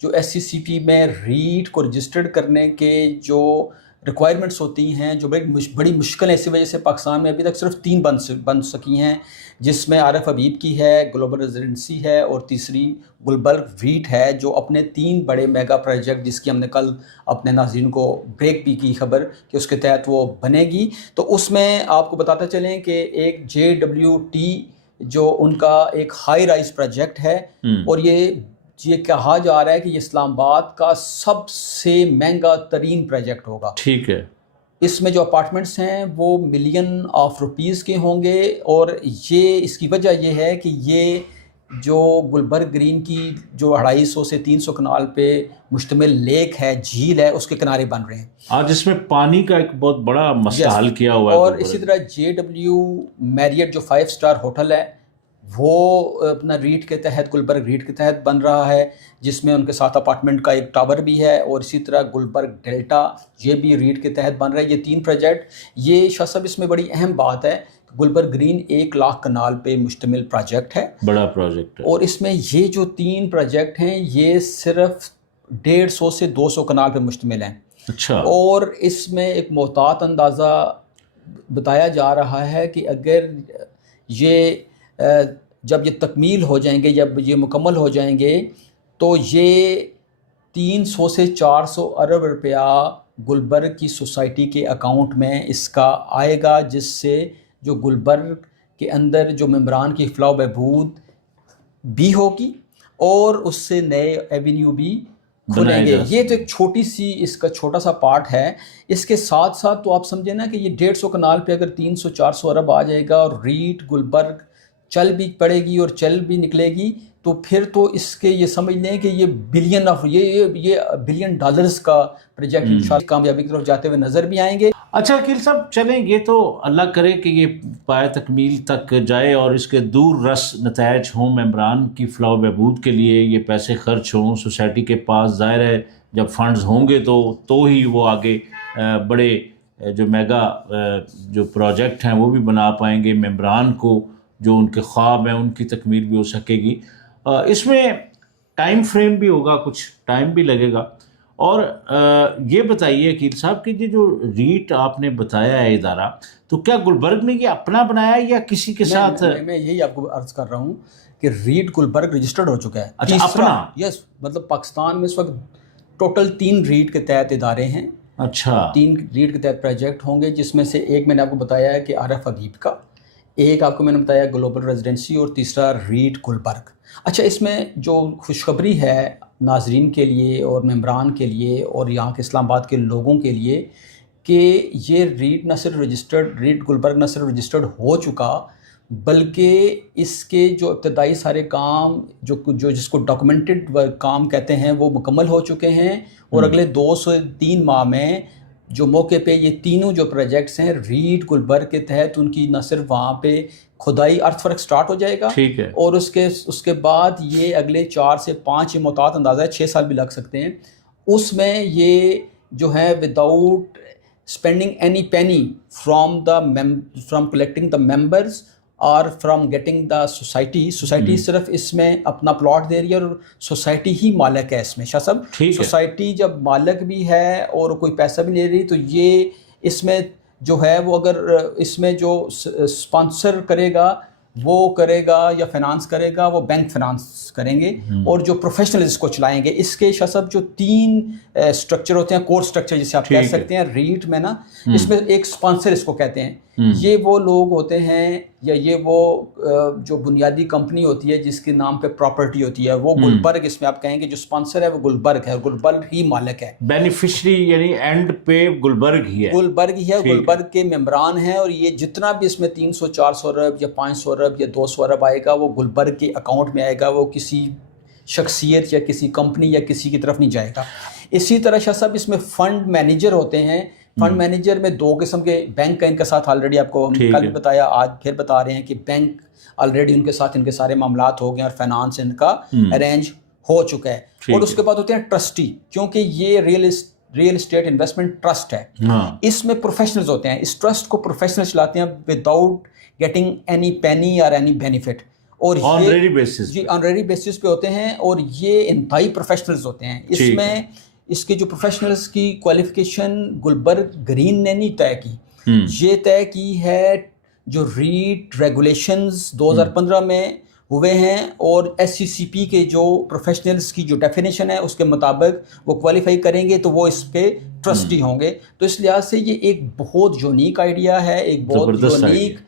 جو SCCP میں rate کو رجسٹرڈ کرنے کے جو ریکوائرمنٹس ہوتی ہیں، جو بڑی مشکل ہے، اسی وجہ سے پاکستان میں ابھی تک صرف 3 بن سکی ہیں، جس میں عارف حبیب کی ہے، گلوبل ریزیڈنسی ہے، اور تیسری گلبرگ ریٹ ہے، جو اپنے 3 بڑے میگا پروجیکٹ، جس کی ہم نے کل اپنے ناظرین کو بریک بھی کی خبر کہ اس کے تحت وہ بنے گی۔ تو اس میں آپ کو بتاتے چلیں کہ ایک JWT جو ان کا ایک ہائی رائز پروجیکٹ ہے، اور یہ کہا جا رہا ہے کہ یہ اسلام آباد کا سب سے مہنگا ترین پروجیکٹ ہوگا۔ ٹھیک ہے۔ اس میں جو اپارٹمنٹس ہیں وہ ملین آف روپیز کے ہوں گے، اور یہ اس کی وجہ یہ ہے کہ یہ جو گلبرگ گرین کی جو 250 سے 300 کنال پہ مشتمل لیک ہے، جھیل ہے، اس کے کنارے بن رہے ہیں آج اس میں پانی کا ایک بہت بڑا مسئلہ حل کیا ہوا ہے۔ اور اسی طرح JW میریٹ جو 5 اسٹار ہوٹل ہے، وہ اپنا ریٹ کے تحت، گلبرگ ریٹ کے تحت بن رہا ہے، جس میں ان کے ساتھ اپارٹمنٹ کا ایک ٹاور بھی ہے، اور اسی طرح گلبرگ ڈیلٹا یہ بھی ریٹ کے تحت بن رہا ہے۔ یہ 3 پروجیکٹ، یہ شاہ صاحب اس میں بڑی اہم بات ہے، گلبرگ گرین 1 لاکھ کنال پہ مشتمل پروجیکٹ ہے، بڑا پروجیکٹ ہے، اور اس میں یہ جو 3 پروجیکٹ ہیں یہ صرف 150 سے 200 کنال پہ مشتمل ہیں۔ اچھا۔ اور اس میں ایک محتاط اندازہ بتایا جا رہا ہے کہ اگر یہ جب یہ تکمیل ہو جائیں گے، جب یہ مکمل ہو جائیں گے، تو یہ 300 سے 400 ارب روپیہ گلبرگ کی سوسائٹی کے اکاؤنٹ میں اس کا آئے گا، جس سے جو گلبرگ کے اندر جو ممبران کی فلاح و بہبود بھی ہوگی، اور اس سے نئے ایونیو بھی کھلیں گے۔ یہ تو ایک چھوٹی سی اس کا چھوٹا سا پارٹ ہے۔ اس کے ساتھ ساتھ تو آپ سمجھیں نا کہ یہ 150 کنال پہ اگر 300-400 ارب آ جائے گا، اور ریٹ گلبرگ چل بھی پڑے گی اور چل بھی نکلے گی، تو پھر تو اس کے یہ سمجھ لیں کہ یہ بلین ڈالرز کا پروجیکٹ انشاءاللہ کامیابی کی طرف جاتے ہوئے نظر بھی آئیں گے۔ اچھا عقیل صاحب، چلیں یہ تو اللہ کرے کہ یہ پائے تکمیل تک جائے اور اس کے دور رس نتائج ہوں، ممبران کی فلاح و بہبود کے لیے یہ پیسے خرچ ہوں، سوسائٹی کے پاس ظاہر ہے جب فنڈز ہوں گے تو ہی وہ آگے بڑے جو میگا جو پروجیکٹ ہیں وہ بھی بنا پائیں گے، ممبران کو جو ان کے خواب ہیں ان کی تکمیل بھی ہو سکے گی۔ اس میں ٹائم فریم بھی ہوگا، کچھ ٹائم بھی لگے گا۔ اور یہ بتائیے عقیل صاحب کہ یہ جو ریٹ آپ نے بتایا ہے ادارہ، تو کیا گلبرگ نے یہ اپنا بنایا یا کسی کے ساتھ؟ میں یہی آپ کو عرض کر رہا ہوں کہ ریٹ گلبرگ رجسٹرڈ ہو چکا ہے۔ اچھا، اپنا؟ یس، مطلب پاکستان میں اس وقت ٹوٹل 3 ریٹ کے تحت ادارے ہیں۔ اچھا، 3 ریٹ کے تحت پروجیکٹ ہوں گے، جس میں سے ایک میں نے آپ کو بتایا ہے کہ عارف حبیب کا، ایک آپ کو میں نے بتایا گلوبل ریزیڈنسی، اور تیسرا ریٹ گلبرگ۔ اچھا، اس میں جو خوشخبری ہے ناظرین کے لیے اور ممبران کے لیے اور یہاں کے اسلام آباد کے لوگوں کے لیے، کہ یہ ریٹ نہ صرف رجسٹرڈ، ریٹ گلبرگ نہ صرف رجسٹرڈ ہو چکا، بلکہ اس کے جو ابتدائی سارے کام جو جس کو ڈاکومنٹڈ کام کہتے ہیں وہ مکمل ہو چکے ہیں، اور اگلے 2 سے 3 ماہ میں جو موقع پہ یہ تینوں جو پروجیکٹس ہیں ریٹ گلبرگ کے تحت، ان کی نہ صرف وہاں پہ کھدائی، ارتھ ورک سٹارٹ ہو جائے گا، ٹھیک ہے، اور اس کے بعد یہ اگلے 4 سے 5 محتاط اندازہ ہے 6 سال بھی لگ سکتے ہیں، اس میں یہ جو ہے without spending any پینی from collecting the members اور فرام گیٹنگ دا سوسائٹی صرف اس میں اپنا پلاٹ دے رہی ہے، اور سوسائٹی ہی مالک ہے اس میں۔ شاہ صاحب، سوسائٹی جب مالک بھی ہے اور کوئی پیسہ بھی نہیں لے رہی، تو یہ اس میں جو ہے وہ اگر اس میں جو اسپانسر کرے گا وہ کرے گا یا فائنانس کرے گا، وہ بینک فائنانس کریں گے، اور جو پروفیشنل اس کو چلائیں گے۔ اس کے شاہ صاحب جو 3 سٹرکچر ہوتے ہیں، کور سٹرکچر جسے آپ کہہ سکتے ہیں ریٹ میں نا، اس میں ایک اسپانسر اس کو کہتے ہیں۔ یہ وہ لوگ ہوتے ہیں یا یہ وہ جو بنیادی کمپنی ہوتی ہے جس کے نام پہ پراپرٹی ہوتی ہے، وہ گلبرگ، اس میں آپ کہیں گے جو اسپانسر ہے وہ گلبرگ ہے، اور گلبرگ ہی مالک ہے، بینیفیشری یعنی اینڈ پہ گلبرگ ہی ہے، گلبرگ کے ممبران ہیں، اور یہ جتنا بھی اس میں 300-400 ارب یا 500 ارب یا 200 ارب آئے گا وہ گلبرگ کے اکاؤنٹ میں آئے گا، وہ کسی شخصیت یا کسی کمپنی یا کسی کی طرف نہیں جائے گا۔ اسی طرح شاہ صاحب اس میں فنڈ مینیجر ہوتے ہیں۔ فنڈ مینیجر میں 2 قسم کے بینک کا ان کے ساتھ آلریڈی آپ کو کل بھی بتایا، آج پھر بتا رہے ہیں کہ بینک آلریڈی ان کے ساتھ ان کے سارے معاملات ہو گئے اور فائنانس ان کا ارینج ہو چکا ہے۔ اور اس کے بعد ہوتے ہیں ٹرسٹی، کیونکہ یہ ریئل اسٹیٹ انویسٹمنٹ ٹرسٹ ہے، اس میں پروفیشنلز ہوتے ہیں، اس ٹرسٹ کو پروفیشنل چلاتے ہیں وداؤٹ گیٹنگ اینی پینی اور اینی بینیفٹ، اور آنریری بیسس جی آنریری بیسس پہ ہوتے ہیں، اور یہ انتہائی پروفیشنلز ہوتے ہیں. اس میں اس کے جو پروفیشنلز کی کوالیفیکیشن گلبرگ گرین نے نہیں طے کی، یہ طے کی ہے جو ریٹ ریگولیشنز 2015 میں ہوئے ہیں، اور ایس سی سی پی کے جو پروفیشنلز کی جو ڈیفینیشن ہے اس کے مطابق وہ کوالیفائی کریں گے تو وہ اس پہ ٹرسٹی ہوں گے. تو اس لحاظ سے یہ ایک بہت یونیک آئیڈیا ہے، ایک بہت یونیک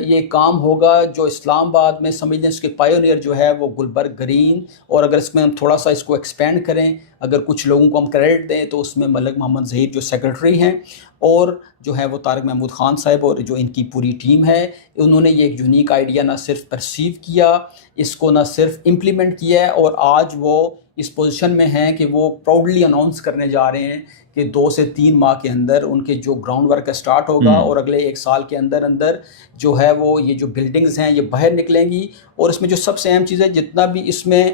یہ کام ہوگا جو اسلام آباد میں سمجھ لیں اس کے پائونیئر جو ہے وہ گلبرگ گرین. اور اگر اس میں ہم تھوڑا سا اس کو ایکسپینڈ کریں، اگر کچھ لوگوں کو ہم کریڈٹ دیں تو اس میں ملک محمد ظہیر جو سیکرٹری ہیں، اور جو ہے وہ طارق محمود خان صاحب اور جو ان کی پوری ٹیم ہے، انہوں نے یہ ایک یونیک آئیڈیا نہ صرف پرسیو کیا، اس کو نہ صرف امپلیمنٹ کیا ہے، اور آج وہ اس پوزیشن میں ہیں کہ وہ پراؤڈلی اناؤنس کرنے جا رہے ہیں کہ 2 سے 3 ماہ کے اندر ان کے جو گراؤنڈ ورک سٹارٹ ہوگا، اور اگلے 1 سال کے اندر جو ہے وہ یہ جو بلڈنگز ہیں یہ باہر نکلیں گی. اور اس میں جو سب سے اہم چیز ہے، جتنا بھی اس میں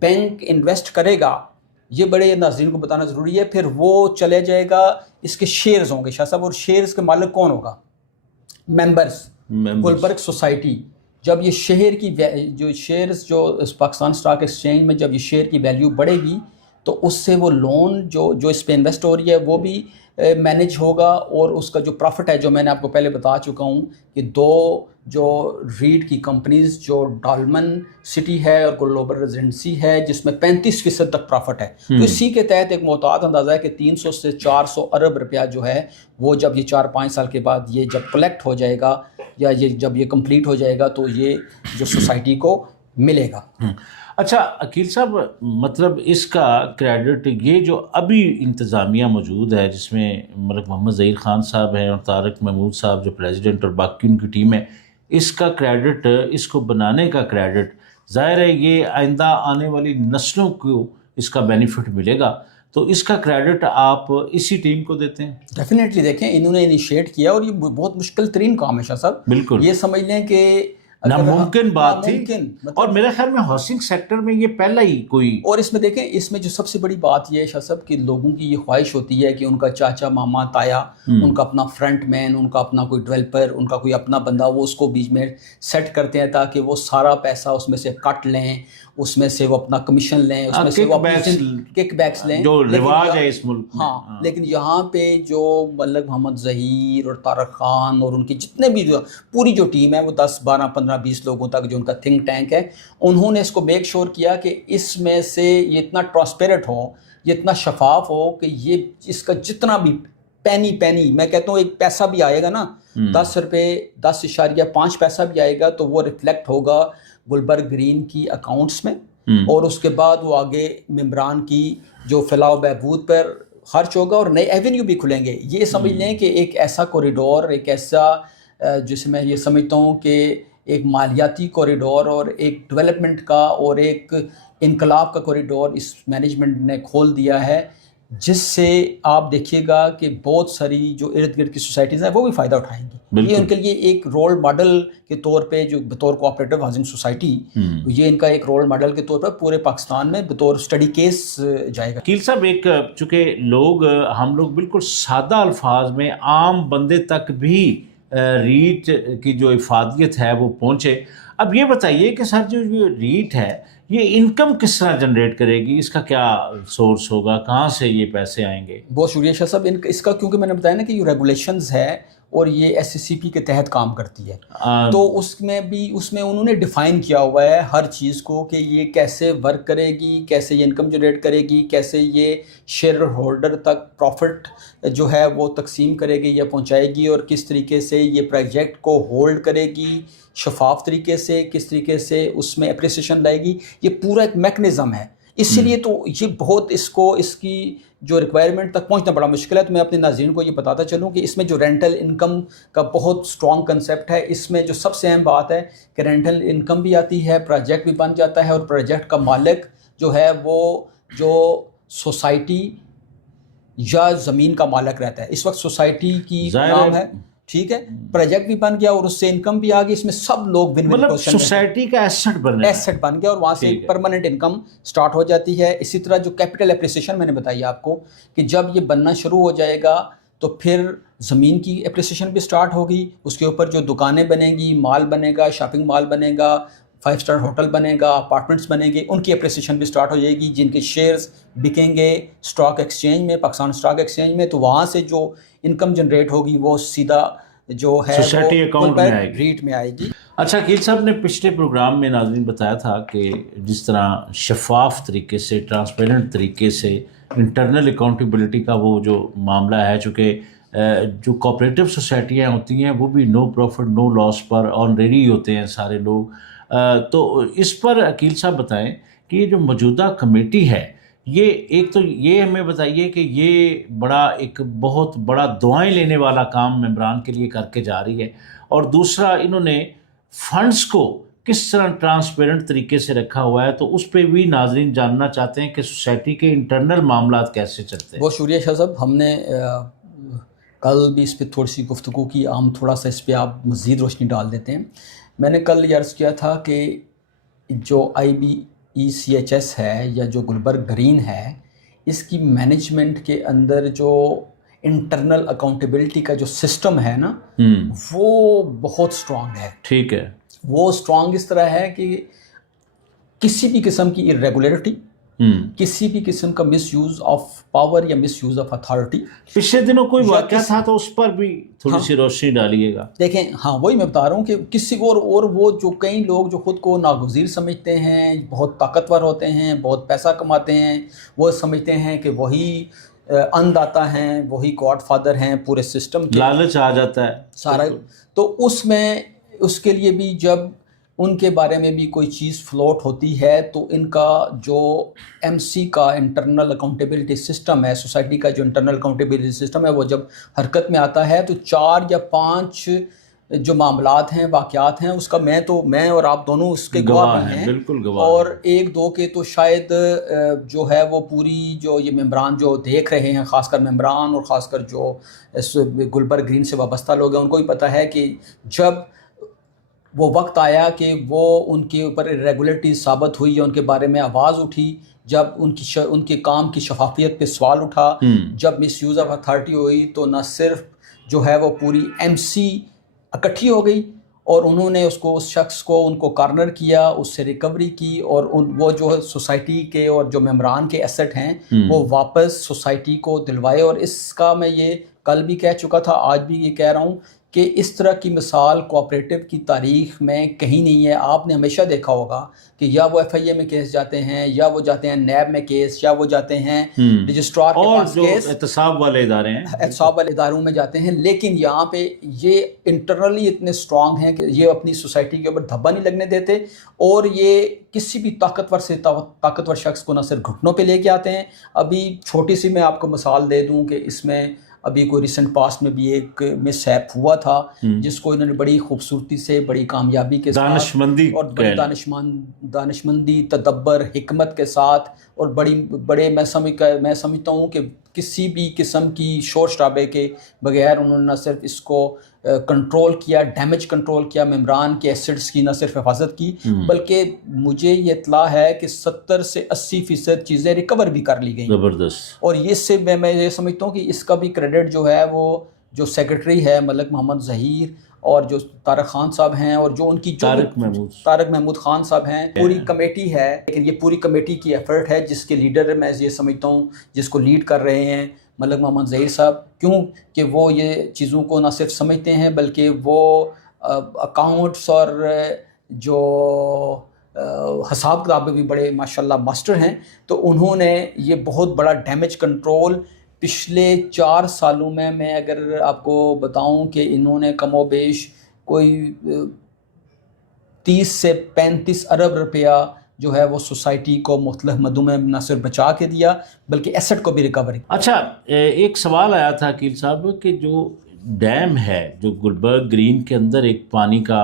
بینک انویسٹ کرے گا، یہ بڑے ناظرین کو بتانا ضروری ہے، پھر وہ چلے جائے گا، اس کے شیئرز ہوں گے شاہ صاحب. اور شیئرز کے مالک کون ہوگا؟ Members Gulberg society. جب یہ شہر کی جو شیئرز جو پاکستان اسٹاک ایکسچینج میں جب یہ شیئر کی ویلیو بڑھے گی تو اس سے وہ لون جو اس پہ انویسٹ ہو رہی ہے وہ بھی مینیج ہوگا، اور اس کا جو پروفٹ ہے جو میں نے آپ کو پہلے بتا چکا ہوں کہ 2 جو ریٹ کی کمپنیز جو ڈالمن سٹی ہے اور گلوبل ریزیڈنسی ہے جس میں 35% تک پروفٹ ہے، تو اسی کے تحت ایک محتاط اندازہ ہے کہ 300 سے 400 ارب روپیہ جو ہے وہ جب یہ 4-5 سال کے بعد یہ جب کلیکٹ ہو جائے گا یا جب یہ کمپلیٹ ہو جائے گا تو یہ جو سوسائٹی کو ملے گا. اچھا عقیل صاحب، مطلب اس کا کریڈٹ یہ جو ابھی انتظامیہ موجود ہے جس میں ملک محمد ظہیر خان صاحب ہیں اور طارق محمود صاحب جو پریزیڈنٹ اور باقی ان کی ٹیم ہے، اس کا کریڈٹ، اس کو بنانے کا کریڈٹ ظاہر ہے یہ آئندہ آنے والی نسلوں کو اس کا بینیفٹ ملے گا، تو اس کا کریڈٹ آپ اسی ٹیم کو دیتے ہیں؟ ڈیفینیٹلی دیکھیں انہوں نے انیشیٹ کیا، اور یہ بہت مشکل ترین کام ہے شاہ صاحب. بالکل یہ سمجھ لیں کہ ناممکن بات تھی، اور میرے خیال میں ہاؤسنگ سیکٹر میں یہ پہلا ہی کوئی. اور اس میں دیکھیں اس میں جو سب سے بڑی بات یہ ہے شاہ صاحب کہ لوگوں کی یہ خواہش ہوتی ہے کہ ان کا چاچا ماما تایا، ان کا اپنا فرنٹ مین، ان کا اپنا کوئی ڈیولپر، ان کا کوئی اپنا بندہ، وہ اس کو بیچ میں سیٹ کرتے ہیں تاکہ وہ سارا پیسہ اس میں سے کٹ لیں، اس میں سے وہ اپنا کمیشن لیں، اس میں سے وہ کک بیکس لیں، جو رواج ہے اس ملک میں. ہاں لیکن یہاں پہ جو ملک محمد ظہیر اور طارق خان اور ان کی جتنے بھی پوری جو ٹیم ہے وہ 10 12 15 20 لوگوں تک جو ان کا تھنک ٹینک ہے، انہوں نے اس کو میک شور کیا کہ اس میں سے یہ اتنا ٹرانسپیرنٹ ہو، یہ اتنا شفاف ہو کہ یہ اس کا جتنا بھی پینی میں کہتا ہوں ایک پیسہ بھی آئے گا نا، 10 روپے 10.5 پیسہ بھی آئے گا تو وہ ریفلیکٹ ہوگا گلبرگ گرین کی اکاؤنٹس میں، اور اس کے بعد وہ آگے ممبران کی جو فلاح و بہبود پر خرچ ہوگا اور نئے ایونیو بھی کھلیں گے. یہ سمجھ لیں کہ ایک ایسا کوریڈور، ایک ایسا جسے میں یہ سمجھتا ہوں کہ ایک مالیاتی کوریڈور اور ایک ڈیولپمنٹ کا اور ایک انقلاب کا کوریڈور اس مینجمنٹ نے کھول دیا ہے، جس سے آپ دیکھیے گا کہ بہت ساری جو ارد گرد کی سوسائٹیز ہیں وہ بھی فائدہ اٹھائیں گی. یہ ان کے لیے ایک رول ماڈل کے طور پہ جو بطور کوآپریٹو ہاؤسنگ سوسائٹی، یہ ان کا ایک رول ماڈل کے طور پر پورے پاکستان میں بطور اسٹڈی کیس جائے گا. عقیل صاحب، ایک چونکہ ہم لوگ بالکل سادہ الفاظ میں عام بندے تک بھی ریٹ کی جو افادیت ہے وہ پہنچے. اب یہ بتائیے کہ سر جو یہ ریٹ ہے یہ انکم کس طرح جنریٹ کرے گی؟ اس کا کیا سورس ہوگا؟ کہاں سے یہ پیسے آئیں گے؟ بہت شکریہ شاہ صاحب. اس کا کیونکہ میں نے بتایا نا کہ یہ ریگولیشنز ہے اور یہ ایس سی پی کے تحت کام کرتی ہے، تو اس میں انہوں نے ڈیفائن کیا ہوا ہے ہر چیز کو کہ یہ کیسے ورک کرے گی، کیسے یہ انکم جنریٹ کرے گی، کیسے یہ شیئر ہولڈر تک پروفٹ جو ہے وہ تقسیم کرے گی یا پہنچائے گی، اور کس طریقے سے یہ پروجیکٹ کو ہولڈ کرے گی شفاف طریقے سے، کس طریقے سے اس میں اپریسیشن لائے گی. یہ پورا ایک میکنزم ہے، اسی لیے تو یہ بہت اس کی جو ریکوائرمنٹ تک پہنچنا بڑا مشکل ہے. تو میں اپنے ناظرین کو یہ بتاتا چلوں کہ اس میں جو رینٹل انکم کا بہت سٹرونگ کنسیپٹ ہے، اس میں جو سب سے اہم بات ہے کہ رینٹل انکم بھی آتی ہے، پروجیکٹ بھی بن جاتا ہے، اور پروجیکٹ کا مالک جو ہے وہ جو سوسائٹی یا زمین کا مالک رہتا ہے. اس وقت سوسائٹی کی نام ہے، ٹھیک ہے، پروجیکٹ بھی بن گیا اور اس سے انکم بھی آ گئی. اس میں سب لوگ مطلب سوسائٹی کا ایسٹ بن گیا اور وہاں سے ایک پرماننٹ انکم سٹارٹ ہو جاتی ہے. اسی طرح جو کیپٹل اپریسیشن میں نے بتائی آپ کو کہ جب یہ بننا شروع ہو جائے گا تو پھر زمین کی اپریسیشن بھی سٹارٹ ہوگی، اس کے اوپر جو دکانیں بنیں گی، مال بنے گا، شاپنگ مال بنے گا، 5 اسٹار ہوٹل بنے گا, اپارٹمنٹس بنے گے, ان کی اپریسیشن بھی سٹارٹ ہو جائے گی, جن کے شیئرز بکیں گے اسٹاک ایکسچینج میں, پاکستان اسٹاک ایکسچینج میں, تو وہاں سے جو انکم جنریٹ ہوگی وہ سیدھا جو ہے سوسائٹی اکاؤنٹ میں آئے گی, ریٹ میں آئے گی. اچھا عقیل صاحب نے پچھلے پروگرام میں ناظرین بتایا تھا کہ جس طرح شفاف طریقے سے, ٹرانسپیرنٹ طریقے سے انٹرنل اکاؤنٹیبلٹی کا وہ جو معاملہ ہے, چونکہ جو کوآپریٹو سوسائٹیاں ہوتی ہیں وہ بھی نو پروفٹ نو لاس پر آنریڈی ہوتے ہیں سارے لوگ, تو اس پر عقیل صاحب بتائیں کہ یہ جو موجودہ کمیٹی ہے, یہ ایک تو یہ ہمیں بتائیے کہ یہ بڑا ایک بہت بڑا دعائیں لینے والا کام ممبران کے لیے کر کے جا رہی ہے, اور دوسرا انہوں نے فنڈز کو کس طرح ٹرانسپیرنٹ طریقے سے رکھا ہوا ہے, تو اس پہ بھی ناظرین جاننا چاہتے ہیں کہ سوسائٹی کے انٹرنل معاملات کیسے چلتے ہیں. بہت شکریہ شاہ صاحب. ہم نے کل بھی اس پہ تھوڑی سی گفتگو کی, ہم تھوڑا سا اس پہ آپ مزید روشنی ڈال دیتے ہیں. میں نے کل یہ عرض کیا تھا کہ جو IBECHS ہے یا جو گلبرگ گرین ہے, اس کی مینجمنٹ کے اندر جو انٹرنل اکاؤنٹیبلٹی کا جو سسٹم ہے نا, وہ بہت سٹرونگ ہے. ٹھیک ہے, وہ سٹرونگ اس طرح ہے کہ کسی بھی قسم کی irregularity, کسی بھی قسم کا مس یوز آف پاور یا مس یوز آف اتھارٹی. پچھلے دنوں کوئی واقعہ تھا تو اس پر بھی تھوڑی سی روشنی ڈالیے گا. دیکھیں, ہاں وہی میں بتا رہا ہوں کہ کسی اور وہ جو کئی لوگ جو خود کو ناگزیر سمجھتے ہیں, بہت طاقتور ہوتے ہیں, بہت پیسہ کماتے ہیں, وہ سمجھتے ہیں کہ وہی انداتا ہیں, وہی گاڈ فادر ہیں پورے سسٹم کے, لالچ آ جاتا ہے سارا. تو اس میں اس کے لیے بھی جب ان کے بارے میں بھی کوئی چیز فلوٹ ہوتی ہے تو ان کا جو MC کا انٹرنل اکاؤنٹیبلٹی سسٹم ہے, سوسائٹی کا جو انٹرنل اکاؤنٹیبلٹی سسٹم ہے, وہ جب حرکت میں آتا ہے تو 4 یا 5 جو معاملات ہیں, واقعات ہیں, اس کا میں اور آپ دونوں اس کے گواہ بھی ہیں, بالکل گواہ, اور 1-2 کے تو شاید جو ہے وہ پوری جو یہ ممبران جو دیکھ رہے ہیں, خاص کر ممبران اور خاص کر جو گلبرگ گرین سے وابستہ لوگ ہیں, ان کو ہی پتہ ہے کہ جب وہ وقت آیا کہ وہ ان کے اوپر irregularity ثابت ہوئی یا ان کے بارے میں آواز اٹھی, جب ان کے کام کی شفافیت پہ سوال اٹھا, جب مس یوز آف اتھارٹی ہوئی, تو نہ صرف جو ہے وہ پوری MC اکٹھی ہو گئی اور انہوں نے اس شخص کو ان کو کارنر کیا, اس سے ریکوری کی, اور وہ جو سوسائٹی کے اور جو ممبران کے ایسٹ ہیں وہ واپس سوسائٹی کو دلوائے. اور اس کا میں یہ کل بھی کہہ چکا تھا, آج بھی یہ کہہ رہا ہوں کہ اس طرح کی مثال کوآپریٹو کی تاریخ میں کہیں نہیں ہے. آپ نے ہمیشہ دیکھا ہوگا کہ یا وہ FIA میں کیس جاتے ہیں, یا وہ جاتے ہیں نیب میں کیس, یا وہ جاتے ہیں رجسٹرار کے پاس کیس, احتساب والے ادارے ہیں, احتساب والے اداروں میں جاتے ہیں. لیکن یہاں پہ یہ انٹرنلی اتنے سٹرونگ ہیں کہ یہ اپنی سوسائٹی کے اوپر دھبا نہیں لگنے دیتے, اور یہ کسی بھی طاقتور شخص کو نہ صرف گھٹنوں پہ لے کے آتے ہیں. ابھی چھوٹی سی میں آپ کو مثال دے دوں کہ اس میں ابھی کوئی ریسنٹ پاسٹ میں بھی ایک مس ہیپ ہوا تھا, جس کو انہوں نے بڑی خوبصورتی سے, بڑی کامیابی کے ساتھ, اور بڑی دانشمندی, تدبر, حکمت کے ساتھ, اور بڑے میں سمجھتا ہوں کہ کسی بھی قسم کی شور شرابے کے بغیر انہوں نے نہ صرف اس کو کنٹرول کیا, ڈیمیج کنٹرول کیا, ممبران کے ایسٹس کی نہ صرف حفاظت کی, بلکہ مجھے یہ اطلاع ہے کہ 70 سے 80% چیزیں ریکور بھی کر لی گئیں. زبردست. اور اس سے میں یہ سمجھتا ہوں کہ اس کا بھی کریڈٹ جو ہے وہ جو سیکرٹری ہے ملک محمد ظہیر, اور جو طارق خان صاحب ہیں, اور جو ان کی طارق محمود خان صاحب ہیں, پوری کمیٹی ہے. لیکن یہ پوری کمیٹی کی ایفرٹ ہے جس کے لیڈر میں یہ سمجھتا ہوں جس کو لیڈ کر رہے ہیں ملک محمد ظہیر صاحب, کیوں کہ وہ یہ چیزوں کو نہ صرف سمجھتے ہیں بلکہ وہ اکاؤنٹس اور جو حساب کتاب بھی بڑے ماشاءاللہ ماسٹر ہیں. تو انہوں نے یہ بہت بڑا ڈیمیج کنٹرول پچھلے 4 سالوں میں اگر آپ کو بتاؤں کہ انہوں نے کم و بیش کوئی 30 سے 35 ارب روپیہ جو ہے وہ سوسائٹی کو مختلف مدوں میں نہ صرف بچا کے دیا بلکہ ایسٹ کو بھی ریکوری. اچھا, ایک سوال آیا تھا عقیل صاحب کہ جو ڈیم ہے, جو گلبرگ گرین کے اندر ایک پانی کا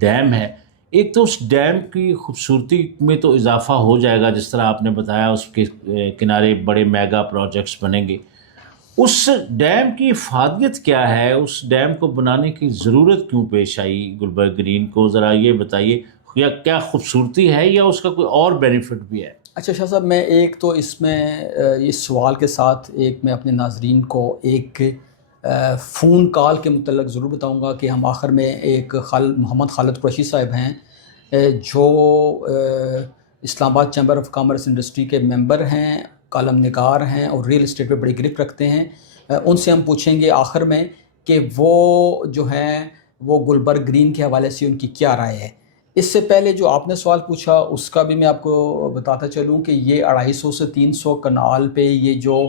ڈیم ہے, ایک تو اس ڈیم کی خوبصورتی میں تو اضافہ ہو جائے گا, جس طرح آپ نے بتایا اس کے کنارے بڑے میگا پروجیکٹس بنیں گے. اس ڈیم کی افادیت کیا ہے, اس ڈیم کو بنانے کی ضرورت کیوں پیش آئی گلبرگ گرین کو, ذرا یہ بتائیے. یا کیا خوبصورتی ہے یا اس کا کوئی اور بینیفٹ بھی ہے؟ اچھا شاہ صاحب, میں ایک تو اس میں اس سوال کے ساتھ ایک میں اپنے ناظرین کو ایک فون کال کے متعلق ضرور بتاؤں گا کہ ہم آخر میں ایک محمد خالد قریشی صاحب ہیں جو اسلام آباد چیمبر آف کامرس انڈسٹری کے ممبر ہیں، کالم نگار ہیں اور ریئل اسٹیٹ پہ بڑی گرفت رکھتے ہیں، ان سے ہم پوچھیں گے آخر میں کہ وہ جو ہیں وہ گلبرگ گرین کے حوالے سے ان کی کیا رائے ہے۔ اس سے پہلے جو آپ نے سوال پوچھا اس کا بھی میں آپ کو بتاتا چلوں کہ یہ 250 سے 300 کنال پہ یہ جو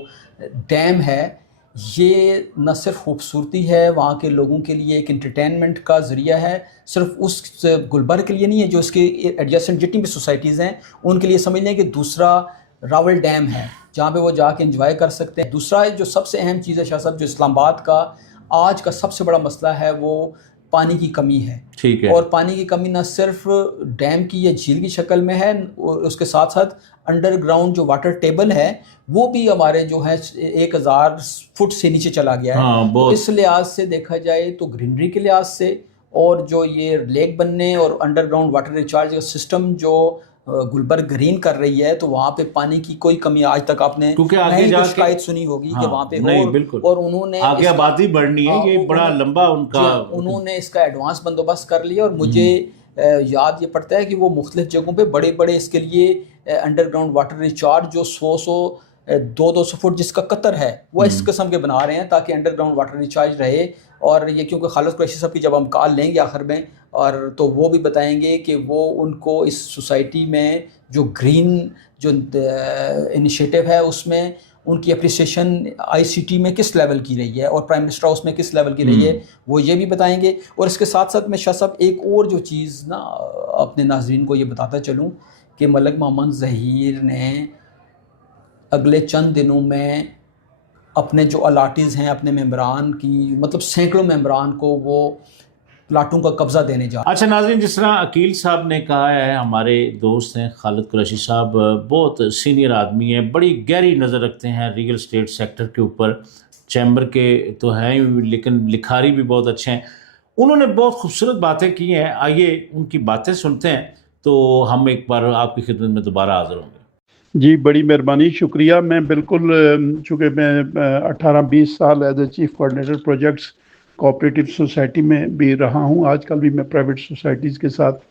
ڈیم ہے، یہ نہ صرف خوبصورتی ہے وہاں کے لوگوں کے لیے، ایک انٹرٹینمنٹ کا ذریعہ ہے، صرف اس گلبرگ کے لیے نہیں ہے، جو اس کے ایڈجسٹنٹ جتنی بھی سوسائٹیز ہیں ان کے لیے سمجھ لیں کہ دوسرا راول ڈیم ہے جہاں پہ وہ جا کے انجوائے کر سکتے ہیں۔ دوسرا جو سب سے اہم چیز ہے شاہ صاحب، جو اسلام آباد کا آج کا سب سے بڑا مسئلہ ہے وہ پانی کی کمی ہے۔ ٹھیک ہے، اور اور پانی کی کمی نہ صرف ڈیم کی یا جھیل کی شکل میں ہے، اس کے ساتھ ساتھ انڈر گراؤنڈ جو واٹر ٹیبل ہے وہ بھی ہمارے جو ہے 1000 فٹ سے نیچے چلا گیا ہے۔ ہاں تو بہت اس لحاظ سے دیکھا جائے تو گرینری کے لحاظ سے اور جو یہ لیک بننے اور انڈر گراؤنڈ واٹر ریچارج کا سسٹم جو گلبرگ گرین کر رہی ہے، تو وہاں پہ پانی کی کوئی کمی آج تک آپ نے کیونکہ آگے نہیں جا کوئی کے شکایت سنی ہوگی کہ وہاں پہ نہیں ہو، بالکل، اور انہوں نے آگے آبادی بڑھنی ہے، یہ بڑا لمبا ان کا انہوں نے اس کا ایڈوانس بندوبست کر لیا، اور مجھے یاد یہ پڑتا ہے کہ وہ مختلف جگہوں پہ بڑے بڑے اس کے لیے انڈر گراؤنڈ واٹر ریچارج جو 200 فٹ جس کا قطر ہے وہ اس قسم کے بنا رہے ہیں تاکہ انڈر گراؤنڈ واٹر ریچارج رہے۔ اور یہ کیونکہ خالد قریشی صاحب کی جب ہم کال لیں گے آخر میں، اور تو وہ بھی بتائیں گے کہ وہ ان کو اس سوسائٹی میں جو گرین جو انیشیٹو ہے اس میں ان کی اپریسیشن آئی سی ٹی میں کس لیول کی رہی ہے اور پرائم منسٹر ہاؤس میں کس لیول کی رہی ہے، وہ یہ بھی بتائیں گے۔ اور اس کے ساتھ ساتھ میں شاہ صاحب ایک اور جو چیز نا اپنے ناظرین کو یہ بتاتا چلوں کہ ملک محمد ظہیر نے اگلے چند دنوں میں اپنے جو الاٹیز ہیں اپنے ممبران کی، مطلب سینکڑوں ممبران کو وہ پلاٹوں کا قبضہ دینے جا رہے ہیں۔ اچھا ناظرین، جس طرح عقیل صاحب نے کہا ہے، ہمارے دوست ہیں خالد قریشی صاحب، بہت سینئر آدمی ہیں، بڑی گہری نظر رکھتے ہیں ریئل اسٹیٹ سیکٹر کے اوپر، چیمبر کے تو ہیں لیکن لکھاری بھی بہت اچھے ہیں، انہوں نے بہت خوبصورت باتیں کی ہیں، آئیے ان کی باتیں سنتے ہیں تو ہم ایک بار آپ کی خدمت میں دوبارہ حاضر ہوں گے۔ جی بڑی مہربانی، شکریہ۔ میں بالکل چونکہ میں 18-20 سال as a chief coordinator projects cooperative society میں بھی رہا ہوں، آج کل بھی میں پرائیویٹ سوسائٹیز کے ساتھ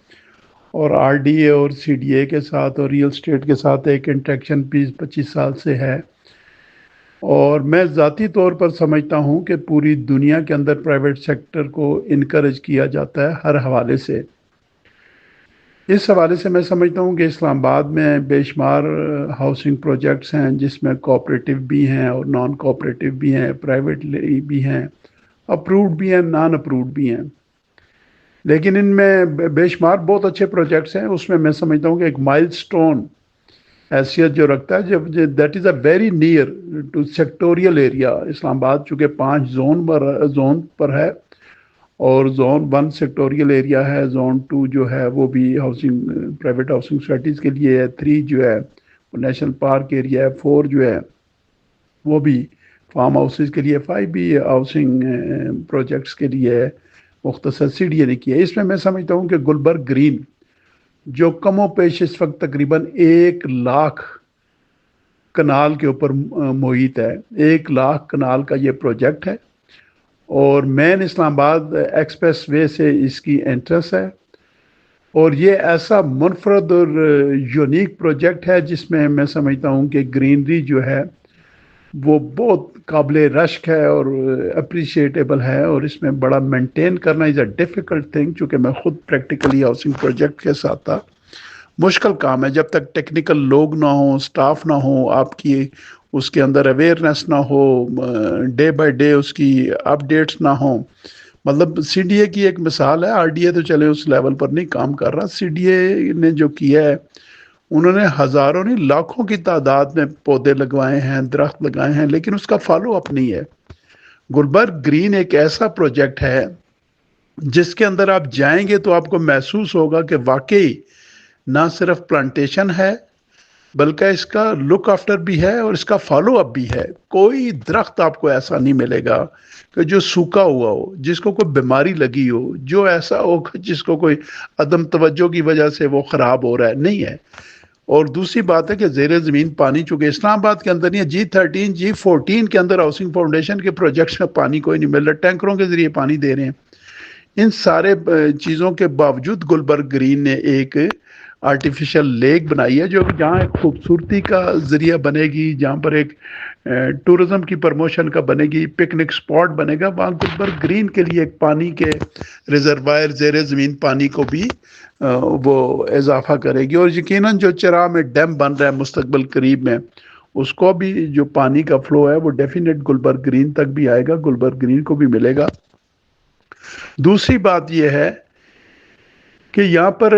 اور آر ڈی اے اور سی ڈی اے کے ساتھ اور ریئل اسٹیٹ کے ساتھ ایک انٹریکشن 25 سال سے ہے، اور میں ذاتی طور پر سمجھتا ہوں کہ پوری دنیا کے اندر پرائیویٹ سیکٹر کو انکریج کیا جاتا ہے ہر حوالے سے۔ اس حوالے سے میں سمجھتا ہوں کہ اسلام آباد میں بے شمار ہاؤسنگ پروجیکٹس ہیں جس میں کوآپریٹیو بھی ہیں اور نان کوآپریٹیو بھی ہیں، پرائیویٹ بھی ہیں، اپرووڈ بھی ہیں، نان اپرووڈ بھی ہیں، لیکن ان میں بے شمار بہت اچھے پروجیکٹس ہیں۔ اس میں میں سمجھتا ہوں کہ ایک مائل سٹون حیثیت جو رکھتا ہے، جب that is a very near to sectorial area. Islamabad چونکہ 5 زون پر ہے، اور زون 1 سیکٹوریل ایریا ہے، زون 2 جو ہے وہ بھی ہاؤسنگ پرائیویٹ ہاؤسنگ سوسائٹیز کے لیے ہے، 3 جو ہے وہ نیشنل پارک ایریا ہے، 4 جو ہے وہ بھی فارم ہاؤسز کے لیے، 5 بھی ہاؤسنگ پروجیکٹس کے لیے ہے، مختصر سی ڈی اے نے کیا ہے۔ اس میں میں سمجھتا ہوں کہ گلبرگ گرین جو کم و بیش اس وقت تقریباً 1 لاکھ کنال کے اوپر محیط ہے، 1 لاکھ کنال کا یہ پروجیکٹ ہے، اور مین اسلام آباد ایکسپریس وے سے اس کی انٹرنس ہے، اور یہ ایسا منفرد اور یونیک پروجیکٹ ہے جس میں میں سمجھتا ہوں کہ گرینری جو ہے وہ بہت قابل رشک ہے اور اپریشیٹیبل ہے، اور اس میں بڑا مینٹین کرنا از اے ڈیفیکلٹ تھنگ، چونکہ میں خود پریکٹیکلی ہاؤسنگ پروجیکٹ کے ساتھ تھا۔ مشکل کام ہے جب تک ٹیکنیکل لوگ نہ ہوں، سٹاف نہ ہوں، آپ کی اس کے اندر اویئرنیس نہ ہو، ڈے بائی ڈے اس کی اپ ڈیٹس نہ ہوں۔ مطلب سی ڈی اے کی ایک مثال ہے، آر ڈی اے تو چلے اس لیول پر نہیں کام کر رہا، سی ڈی اے نے جو کیا ہے انہوں نے ہزاروں نہیں لاکھوں کی تعداد میں پودے لگوائے ہیں، درخت لگائے ہیں، لیکن اس کا فالو اپ نہیں ہے۔ گلبرگ گرین ایک ایسا پروجیکٹ ہے جس کے اندر آپ جائیں گے تو آپ کو محسوس ہوگا کہ واقعی نہ صرف پلانٹیشن ہے بلکہ اس کا لک آفٹر بھی ہے اور اس کا فالو اپ بھی ہے۔ کوئی درخت آپ کو ایسا نہیں ملے گا کہ جو سوکھا ہوا ہو، جس کو کوئی بیماری لگی ہو، جو ایسا ہو جس کو کوئی عدم توجہ کی وجہ سے وہ خراب ہو رہا ہے، نہیں ہے۔ اور دوسری بات ہے کہ زیر زمین پانی، چونکہ اسلام آباد کے اندر نہیں ہے، G13 G14 کے اندر ہاؤسنگ فاؤنڈیشن کے پروجیکٹس میں پانی کوئی نہیں مل رہا، ٹینکروں کے ذریعے پانی دے رہے ہیں۔ ان سارے چیزوں کے باوجود گلبرگ گرین نے ایک آرٹیفیشل لیک بنائی ہے جو جہاں ایک خوبصورتی کا ذریعہ بنے گی، جہاں پر ایک ٹورزم کی پروموشن کا بنے گی، پکنک سپاٹ بنے گا. وہاں گلبرگ گرین کے لیے ایک پانی کے ریزروائر زیر زمین پانی کو بھی وہ اضافہ کرے گی. اور یقیناً جو چراہ میں ڈیم بن رہا ہے مستقبل قریب میں، اس کو بھی جو پانی کا فلو ہے وہ ڈیفینیٹ گلبرگ گرین تک بھی آئے گا، گلبرگ گرین کو بھی ملے گا. دوسری بات یہ ہے کہ یہاں پر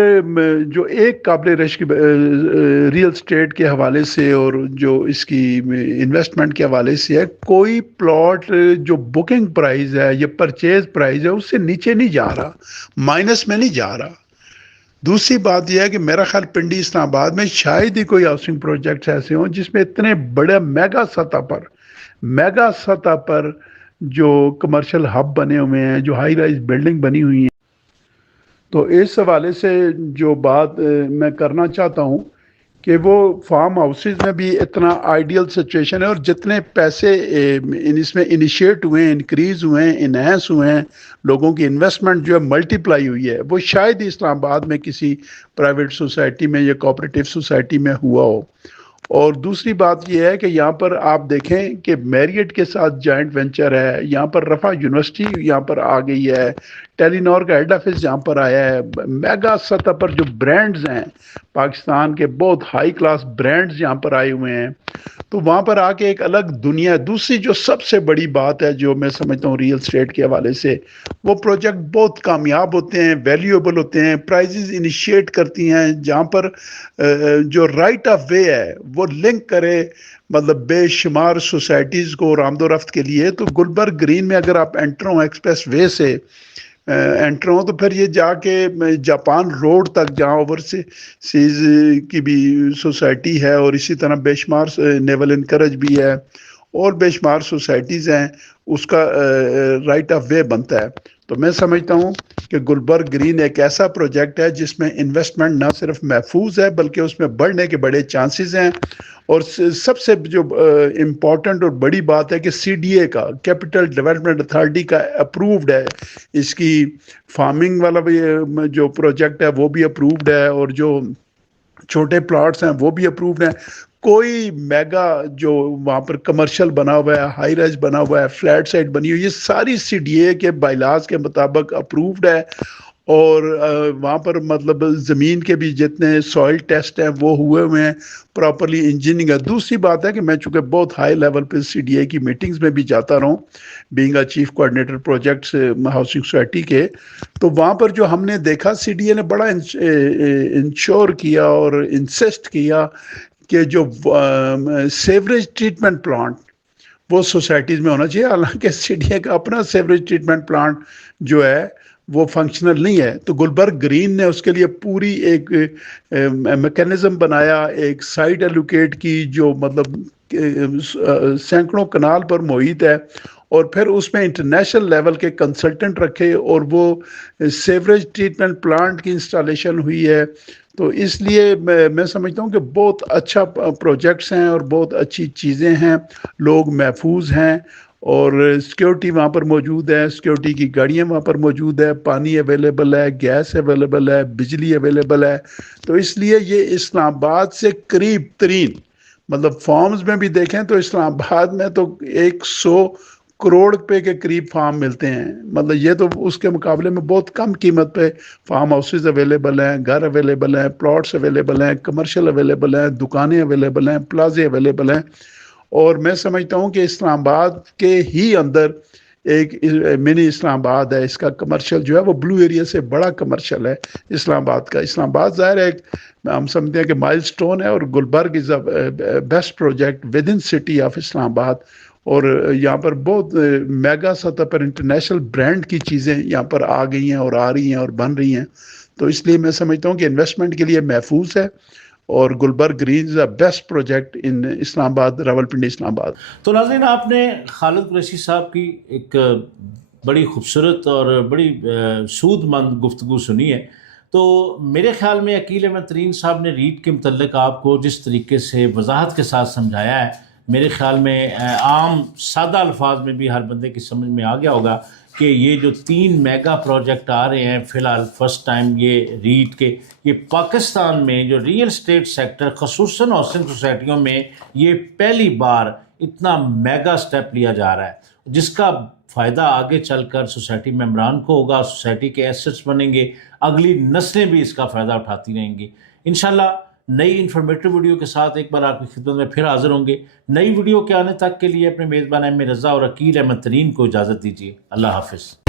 جو ایک قابل رشک ریل اسٹیٹ کے حوالے سے اور جو اس کی انویسٹمنٹ کے حوالے سے ہے، کوئی پلاٹ جو بکنگ پرائز ہے یا پرچیز پرائز ہے اس سے نیچے نہیں جا رہا، مائنس میں نہیں جا رہا. دوسری بات یہ ہے کہ میرا خیال پنڈی اسلام آباد میں شاید ہی کوئی ہاؤسنگ پروجیکٹس ایسے ہوں جس میں اتنے بڑے میگا سطح پر جو کمرشل ہب بنے ہوئے ہیں، جو ہائی رائز بلڈنگ بنی ہوئی ہیں. تو اس حوالے سے جو بات میں کرنا چاہتا ہوں کہ وہ فارم ہاؤسز میں بھی اتنا آئیڈیل سچویشن ہے، اور جتنے پیسے اس میں انیشیٹ ہوئے ہیں، انکریز ہوئے ہیں، انہینس ہوئے ہیں، لوگوں کی انویسٹمنٹ جو ہے ملٹیپلائی ہوئی ہے، وہ شاید ہی اسلام آباد میں کسی پرائیویٹ سوسائٹی میں یا کوآپریٹیو سوسائٹی میں ہوا ہو. اور دوسری بات یہ ہے کہ یہاں پر آپ دیکھیں کہ میریٹ کے ساتھ جوائنٹ وینچر ہے، یہاں پر رفا یونیورسٹی یہاں پر آ گئی ہے، ٹیلی نور کا ہیڈ آفس یہاں پر آیا ہے. میگا سطح پر جو برانڈز ہیں پاکستان کے، بہت ہائی کلاس برانڈز یہاں پر آئے ہوئے ہیں. تو وہاں پر آ کے ایک الگ دنیا. دوسری جو سب سے بڑی بات ہے جو میں سمجھتا ہوں ریل اسٹیٹ کے حوالے سے، وہ پروجیکٹ بہت کامیاب ہوتے ہیں، ویلیویبل ہوتے ہیں، پرائزز انیشیٹ کرتی ہیں جہاں پر جو رائٹ آف وے ہے وہ لنک کرے مطلب بے شمار سوسائٹیز کو آمد و رفت کے لیے. تو گلبرگ گرین میں اگر آپ انٹر ہوں ایکسپریس وے سے انٹر ہوں تو پھر یہ جا کے جاپان روڈ تک جہاں اوورسیز کی بھی سوسائٹی ہے، اور اسی طرح بے شمار نیول انکرج بھی ہے اور بے شمار سوسائٹیز ہیں، اس کا رائٹ آف وے بنتا ہے. تو میں سمجھتا ہوں کہ گلبرگ گرین ایک ایسا پروجیکٹ ہے جس میں انویسٹمنٹ نہ صرف محفوظ ہے بلکہ اس میں بڑھنے کے بڑے چانسز ہیں. اور سب سے جو امپورٹنٹ اور بڑی بات ہے کہ سی ڈی اے کا، کیپٹل ڈیولپمنٹ اتھارٹی کا اپرووڈ ہے. اس کی فارمنگ والا بھی جو پروجیکٹ ہے وہ بھی اپرووڈ ہے، اور جو چھوٹے پلاٹس ہیں وہ بھی اپرووڈ ہیں. کوئی میگا جو وہاں پر کمرشل بنا ہوا ہے، ہائی رائز بنا ہوا ہے، فلیٹ سائٹ بنی ہوئی ہے، یہ ساری سی ڈی اے کے بائی لاز کے مطابق اپرووڈ ہے. اور وہاں پر مطلب زمین کے بھی جتنے سوئل ٹیسٹ ہیں وہ ہوئے ہیں، پراپرلی انجینئرنگ ہے. دوسری بات ہے کہ میں چونکہ بہت ہائی لیول پہ سی ڈی اے کی میٹنگز میں بھی جاتا رہا ہوں، being a chief coordinator projects housing society کے، تو وہاں پر جو ہم نے دیکھا سی ڈی اے نے بڑا انشور کیا اور انسسٹ کیا کہ جو سیوریج ٹریٹمنٹ پلانٹ وہ سوسائٹیز میں ہونا چاہیے. حالانکہ سی ڈی اے کا اپنا سیوریج ٹریٹمنٹ پلانٹ جو ہے وہ فنکشنل نہیں ہے. تو گلبرگ گرین نے اس کے لیے پوری ایک میکینزم بنایا، ایک سائٹ ایلوکیٹ کی جو مطلب سینکڑوں کنال پر محیط ہے، اور پھر اس میں انٹرنیشنل لیول کے کنسلٹنٹ رکھے، اور وہ سیوریج ٹریٹمنٹ پلانٹ کی انسٹالیشن ہوئی ہے. تو اس لیے میں سمجھتا ہوں کہ بہت اچھا پروجیکٹس ہیں اور بہت اچھی چیزیں ہیں، لوگ محفوظ ہیں، اور سیکیورٹی وہاں پر موجود ہے، سیکیورٹی کی گاڑیاں وہاں پر موجود ہے، پانی اویلیبل ہے، گیس اویلیبل ہے، بجلی اویلیبل ہے. تو اس لیے یہ اسلام آباد سے قریب ترین مطلب فارمز میں بھی دیکھیں تو اسلام آباد میں تو 100 کروڑ روپے کے قریب فارم ملتے ہیں. مطلب یہ تو اس کے مقابلے میں بہت کم قیمت پہ فارم ہاؤسز اویلیبل ہیں، گھر اویلیبل ہیں، پلاٹس اویلیبل ہیں، کمرشل اویلیبل ہیں، دکانیں اویلیبل ہیں، پلازے اویلیبل ہیں. اور میں سمجھتا ہوں کہ اسلام آباد کے ہی اندر ایک منی اسلام آباد ہے، اس کا کمرشل جو ہے وہ بلو ایریا سے بڑا کمرشل ہے اسلام آباد کا. اسلام آباد ظاہر ہے ہم سمجھتے ہیں کہ مائل سٹون ہے، اور Gulberg is a best project with in city of Islamabad. اور یہاں پر بہت میگا سطح پر انٹرنیشنل برانڈ کی چیزیں یہاں پر آ گئی ہیں اور آ رہی ہیں اور بن رہی ہیں. تو اس لیے میں سمجھتا ہوں کہ انویسٹمنٹ کے لیے محفوظ ہے، اور Gulberg green is a best project in Islamabad, Rawalpindi اسلام آباد. تو ناظرین، آپ نے خالد قریشی صاحب کی ایک بڑی خوبصورت اور بڑی سود مند گفتگو سنی ہے. تو میرے خیال میں عقیل احمد ترین صاحب نے ریٹ کے متعلق آپ کو جس طریقے سے وضاحت کے ساتھ سمجھایا ہے، میرے خیال میں عام سادہ الفاظ میں بھی ہر بندے کی سمجھ میں آ گیا ہوگا کہ یہ جو 3 میگا پروجیکٹ آ رہے ہیں فی الحال فرسٹ ٹائم یہ ریٹ کے، یہ پاکستان میں جو ریئل اسٹیٹ سیکٹر خصوصاً ہاؤسنگ سوسائٹیوں میں یہ پہلی بار اتنا میگا سٹیپ لیا جا رہا ہے، جس کا فائدہ آگے چل کر سوسائٹی ممبران کو ہوگا، سوسائٹی کے ایسٹس بنیں گے، اگلی نسلیں بھی اس کا فائدہ اٹھاتی رہیں گی انشاءاللہ۔ نئی انفارمیٹو ویڈیو کے ساتھ ایک بار آپ کی خدمت میں پھر حاضر ہوں گے۔ نئی ویڈیو کے آنے تک کے لیے اپنے میزبان ایم رضا اور عقیل احمد ترین کو اجازت دیجیے۔ اللہ حافظ۔